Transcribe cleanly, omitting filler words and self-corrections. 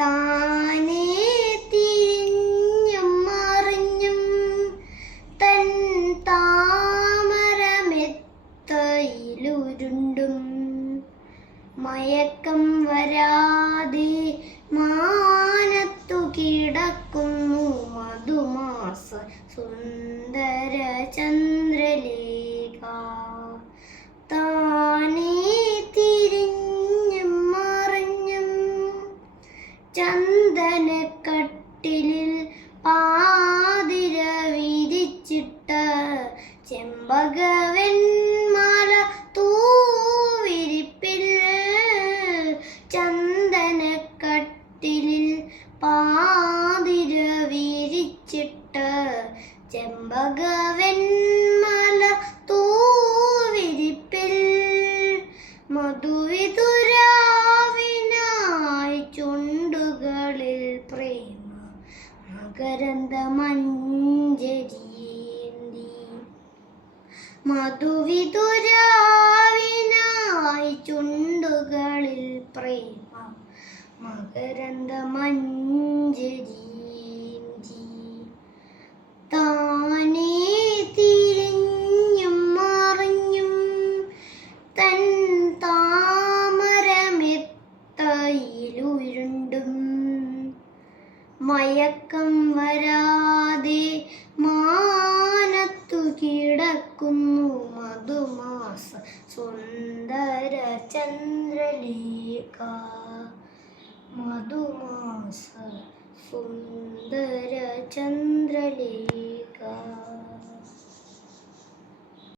താനേ തിരിഞ്ഞും മറിഞ്ഞും തൻ താമരമെത്തയിലുരുണ്ടും മയക്കം വരാതെ മാനത്തു കിടക്കുന്നു മധുമാസ സുന്ദര ചന്ദ്രലേഖ. താനേ തിരിഞ്ഞും മറിഞ്ഞും ചന്ദനക്കട്ടിലിൽ പാതിര വിരിച്ചിട്ട ചെമ്പകവെൺമാല തൂവിരിപ്പിൽ ചന്ദനക്കട്ടിലിൽ പാതിര വിരിച്ചിട്ട ചെമ്പകവെൺമാല തൂവിരിപ്പിൽ മധുവിതുരാവിനായി ചുണ്ടുകളിൽ പ്രേമ മകരന്ദമഞ്ജരീന്തി. മധുവിതുരാവിനായി ചുണ്ടുകളിൽ പ്രേമ മകരന്ദമഞ്ജരീന്തി. താനേ തിരിഞ്ഞും മറിഞ്ഞും തൻ താമരമെത്തയിലുരുണ്ടും മയക്കം വരാതെ മാനത്തു കിടക്കുന്നു മധുമാസ സുന്ദര ചന്ദ്രലേഖ. മധുമാസ സുന്ദര ചന്ദ്രലേഖ.